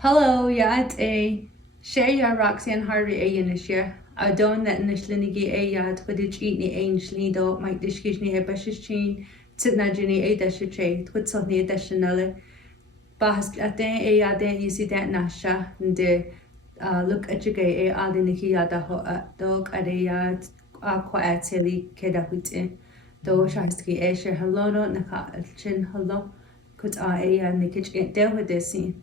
Hello, yaad a share Roxyanne Harvey a Yanisha. I don't that Nishlini a yad, but it's eating angel do my dishkishni a bashichin, Titnajini a dashitre, Twitsoni a dashanella. Bahas at a yade you see that nasha and look at your gay a aldiniki yada ho dog at a yad aqua at teli kedahute. Do shaski a share hello no naka chin hello. Could I a nikich deal with this scene.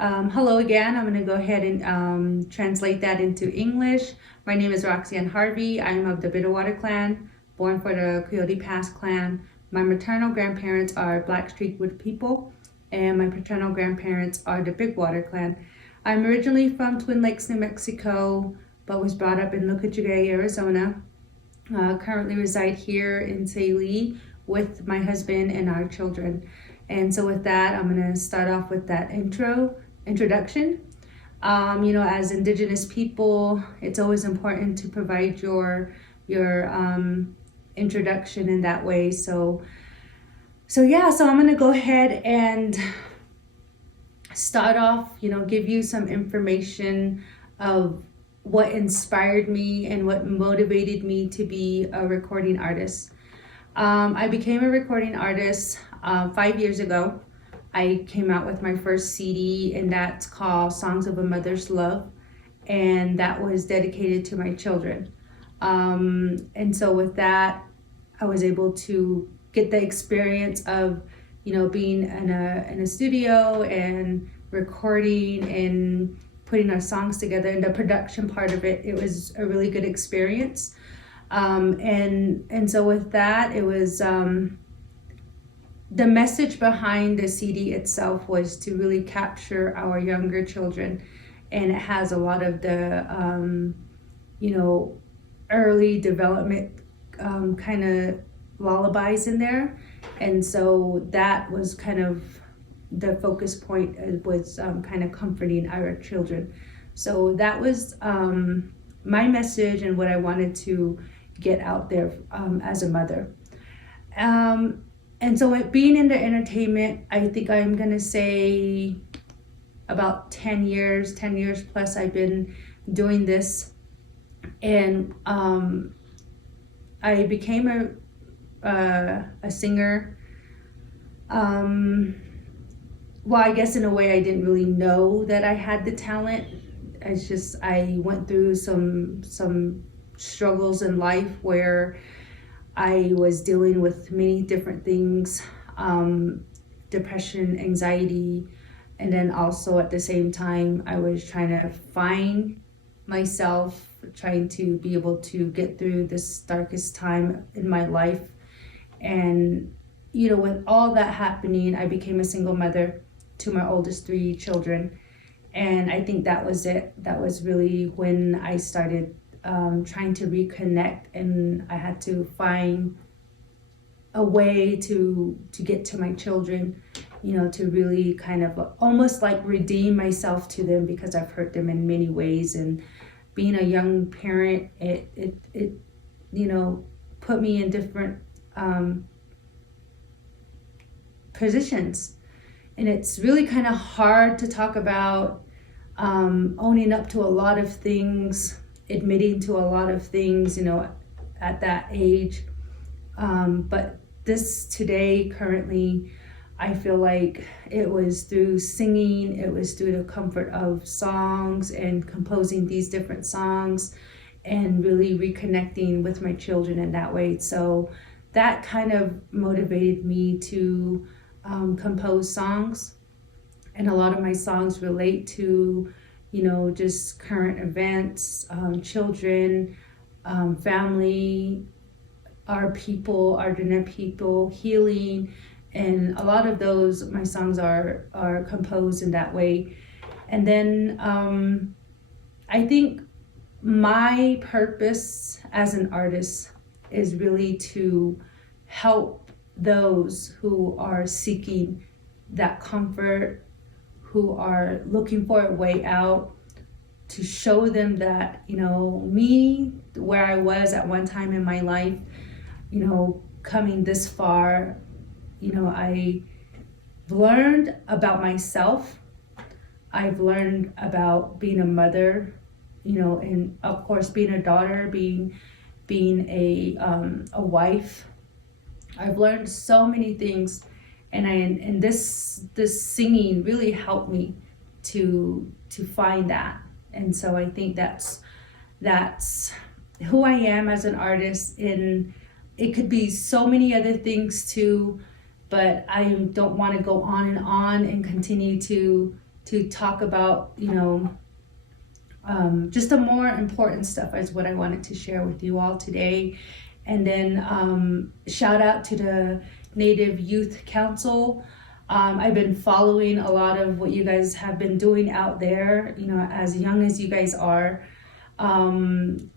Hello again. I'm going to go ahead and translate that into English. My name is Roxyanne Harvey. I am of the Bitterwater clan, born for the Coyote Pass clan. My maternal grandparents are Black Streakwood people, and my paternal grandparents are the Bigwater clan. I'm originally from Twin Lakes, New Mexico, but was brought up in Lookajigay, Arizona. Currently reside here in Salee with my husband and our children. And so with that, I'm going to start off with that introduction. As Indigenous people, it's always important to provide your introduction in that way. So I'm going to go ahead and start off, give you some information of what inspired me and what motivated me to be a recording artist. I became a recording artist 5 years ago. I came out with my first CD, and that's called Songs of a Mother's Love, and that was dedicated to my children. And so with that, I was able to get the experience of, being in a studio and recording and putting our songs together, and the production part of it. It was a really good experience. And so with that, it was the message behind the CD itself was to really capture our younger children, and it has a lot of the early development kind of lullabies in there, and so that was kind of the focus point. Was kind of comforting our children. So that was my message and what I wanted to get out there as a mother. And so being in the entertainment, I think I'm going to say about 10 years plus I've been doing this. And I became a singer. Well, I guess in a way I didn't really know that I had the talent. It's just I went through some struggles in life where I was dealing with many different things, depression, anxiety, and then also at the same time I was trying to find myself, trying to be able to get through this darkest time in my life. And with all that happening, I became a single mother to my oldest 3 children, and I think that was it. That was really when I started trying to reconnect, and I had to find a way to get to my children, to really kind of almost like redeem myself to them, because I've hurt them in many ways. And being a young parent, it put me in different positions, and it's really kind of hard to talk about owning up to a lot of things, admitting to a lot of things, at that age. But this today, currently, I feel like it was through singing, it was through the comfort of songs and composing these different songs and really reconnecting with my children in that way. So that kind of motivated me to compose songs. And a lot of my songs relate to just current events, children, family, our people, our Diné people, healing, and a lot of those, my songs are composed in that way. And then I think my purpose as an artist is really to help those who are seeking that comfort, who are looking for a way out, to show them that, me, where I was at one time in my life, coming this far, I learned about myself. I've learned about being a mother, and of course being a daughter, being a wife. I've learned so many things, and this singing really helped me to find that. And so I think that's who I am as an artist, and it could be so many other things too, but I don't want to go on and continue to talk about, just the more important stuff is what I wanted to share with you all today. And then shout out to the Native Youth Council. I've been following a lot of what you guys have been doing out there, as young as you guys are.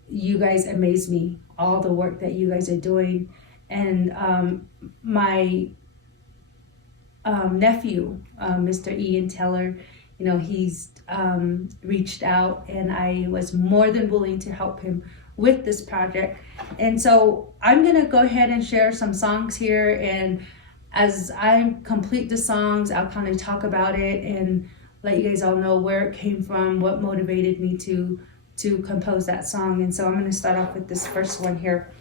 You guys amaze me, all the work that you guys are doing. And my nephew, Mr. Ian Teller, he's reached out, and I was more than willing to help him with this project. And so I'm gonna go ahead and share some songs here, and as I complete the songs, I'll kind of talk about it and let you guys all know where it came from, what motivated me to compose that song. And so I'm gonna start off with this first one here.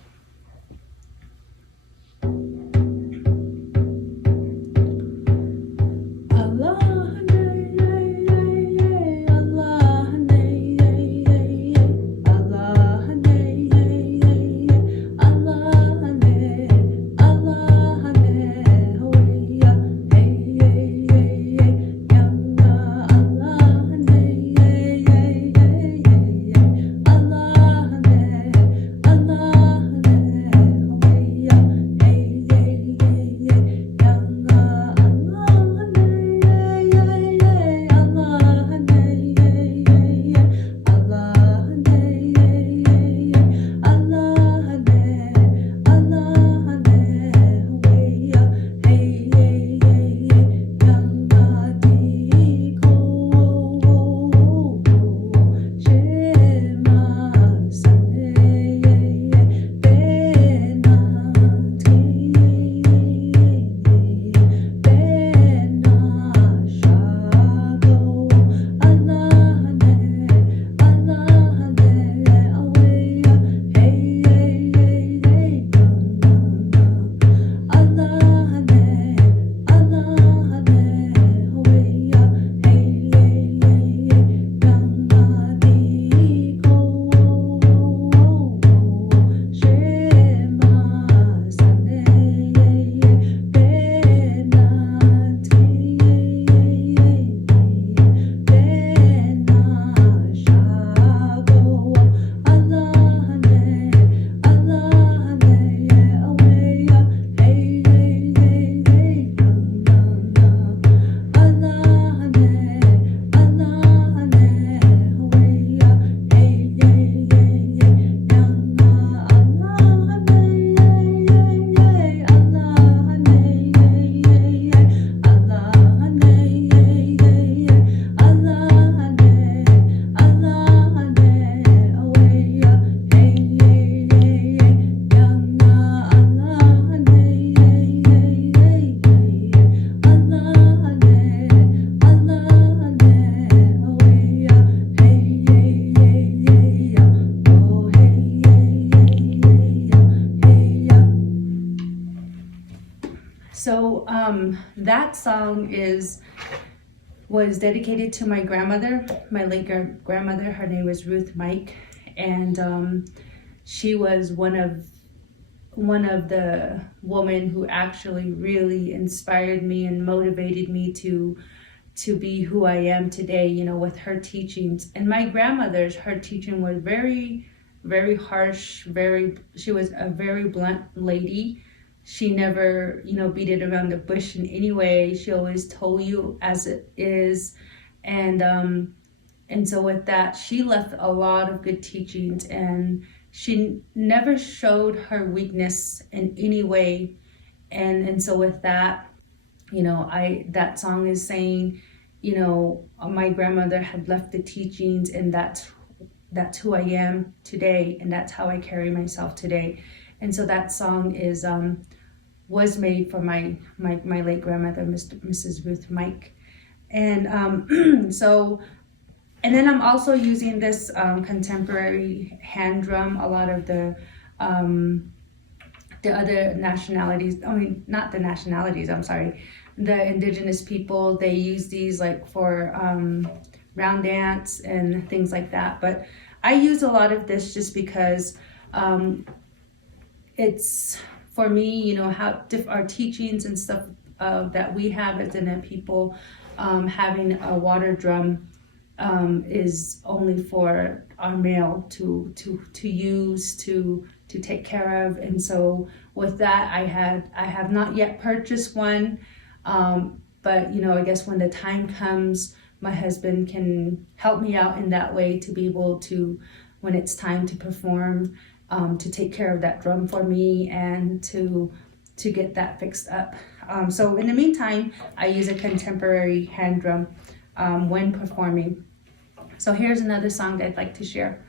So that song was dedicated to my grandmother, my late grandmother. Her name was Ruth Mike, and she was one of the women who actually really inspired me and motivated me to be who I am today, with her teachings. And my grandmother's, her teaching was very, very harsh, she was a very blunt lady. She never, beat it around the bush in any way. She always told you as it is. And so with that, she left a lot of good teachings, and she never showed her weakness in any way. And so with that, that song is saying, my grandmother had left the teachings, and that's who I am today, and that's how I carry myself today. And so that song was made for my late grandmother, Mrs. Ruth Mike. And so, and then I'm also using this contemporary hand drum. A lot of the other nationalities, I mean, not the nationalities, I'm sorry, the indigenous people, they use these like for round dance and things like that. But I use a lot of this just because it's, for me, you know, how our teachings and stuff that we have as Diné people, having a water drum is only for our male to use, to take care of. And so with that, I have not yet purchased one, but you know, I guess when the time comes, my husband can help me out in that way to be able to, when it's time to perform, to take care of that drum for me and to get that fixed up. So in the meantime, I use a contemporary hand drum when performing. So here's another song that I'd like to share.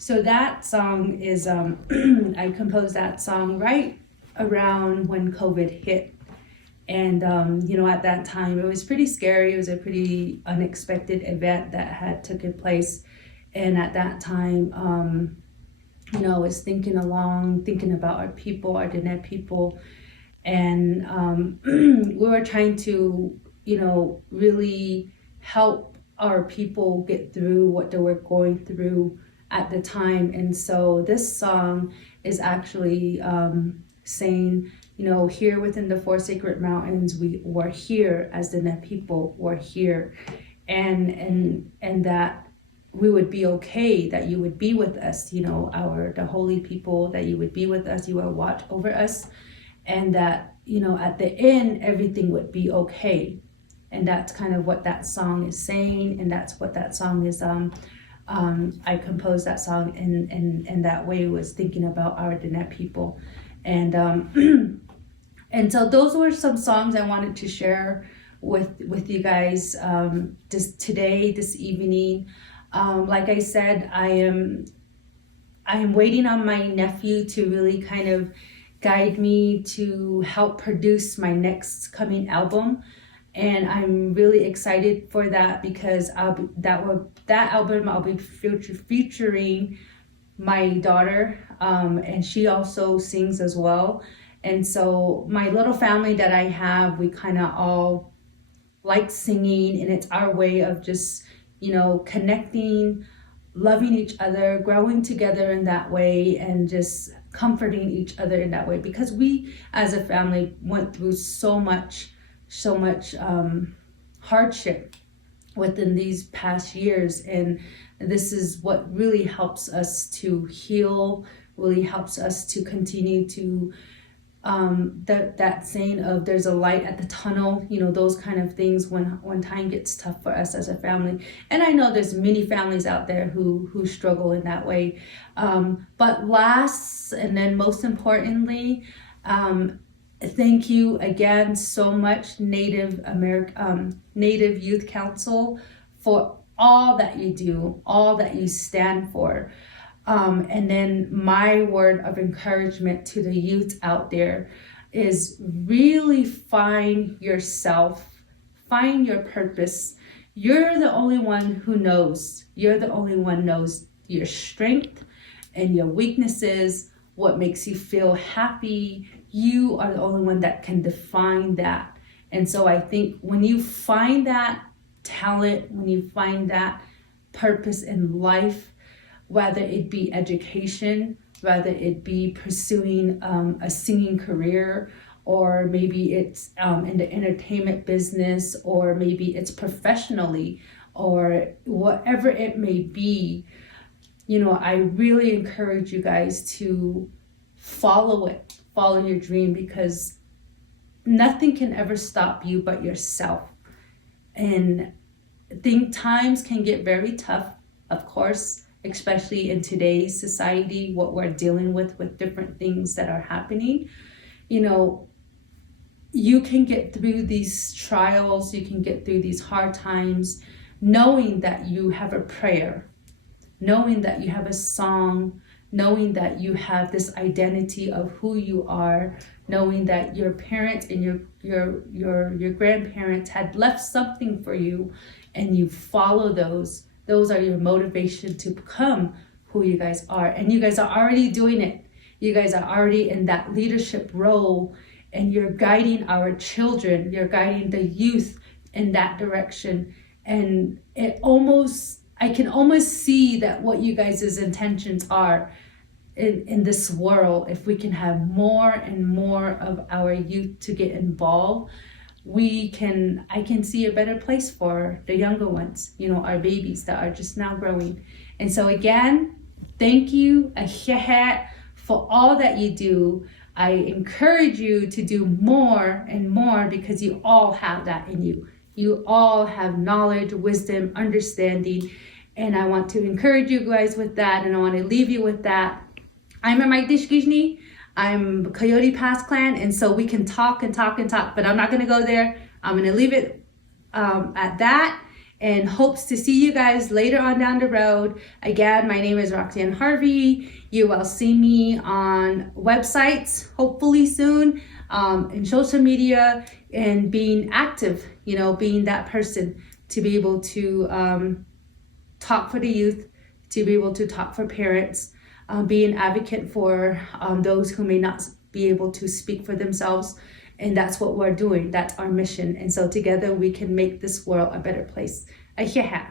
So that song is, I composed that song right around when COVID hit. And, you know, at that time, it was pretty scary. It was a pretty unexpected event that had taken place. And at that time, you know, I was thinking about our people, our Diné people. And we were trying to, you know, really help our people get through what they were going through at the time. And so this song is actually saying, you know, here within the Four Sacred Mountains, we were here as the Diné people, were here, and that we would be okay, that you would be with us, you know, the holy people, that you would be with us, you will watch over us, and that, you know, at the end, everything would be okay. And that's kind of what that song is saying, and that's what that song is. I composed that song in that way, was thinking about our Diné people. And and so those were some songs I wanted to share with you guys this evening. Like I said, I am waiting on my nephew to really kind of guide me to help produce my next coming album. And I'm really excited for that because that album I'll be featuring my daughter, and she also sings as well. And so my little family that I have, we kind of all like singing, and it's our way of just, connecting, loving each other, growing together in that way, and just comforting each other in that way, because we as a family went through so much hardship within these past years, and this is what really helps us to heal, really helps us to continue to that saying of there's a light at the tunnel, those kind of things when time gets tough for us as a family. And I know there's many families out there who struggle in that way, but last and then most importantly, thank you again so much, Native Youth Council, for all that you do, all that you stand for. And then my word of encouragement to the youth out there is really find yourself, find your purpose. You're the only one who knows. You're the only one knows your strength and your weaknesses, what makes you feel happy. You are the only one that can define that. And so I think when you find that talent, when you find that purpose in life, whether it be education, whether it be pursuing a singing career, or maybe it's in the entertainment business, or maybe it's professionally, or whatever it may be, I really encourage you guys to follow your dream, because nothing can ever stop you but yourself. And I think times can get very tough, of course, especially in today's society, what we're dealing with different things that are happening. You can get through these trials, you can get through these hard times, knowing that you have a prayer, knowing that you have a song, knowing that you have this identity of who you are, knowing that your parents and your grandparents had left something for you, and you follow those. Those are your motivation to become who you guys are. And you guys are already doing it. You guys are already in that leadership role, and you're guiding our children, you're guiding the youth in that direction. And I can almost see that what you guys' intentions are in this world. If we can have more and more of our youth to get involved, I can see a better place for the younger ones, our babies that are just now growing. And so again, thank you, Ahead, for all that you do. I encourage you to do more and more, because you all have that in you. You all have knowledge, wisdom, understanding, and I want to encourage you guys with that, and I want to leave you with that. I'm a Maitishkijni. I'm Coyote Pass Clan, and so we can talk and talk and talk, but I'm not going to go there. I'm going to leave it at that, and hopes to see you guys later on down the road. Again, my name is Roxyanne Harvey. You will see me on websites, hopefully soon, in social media, and being active, being that person to be able to talk for the youth, to be able to talk for parents, be an advocate for those who may not be able to speak for themselves. And that's what we're doing. That's our mission. And so together we can make this world a better place. Ahiha.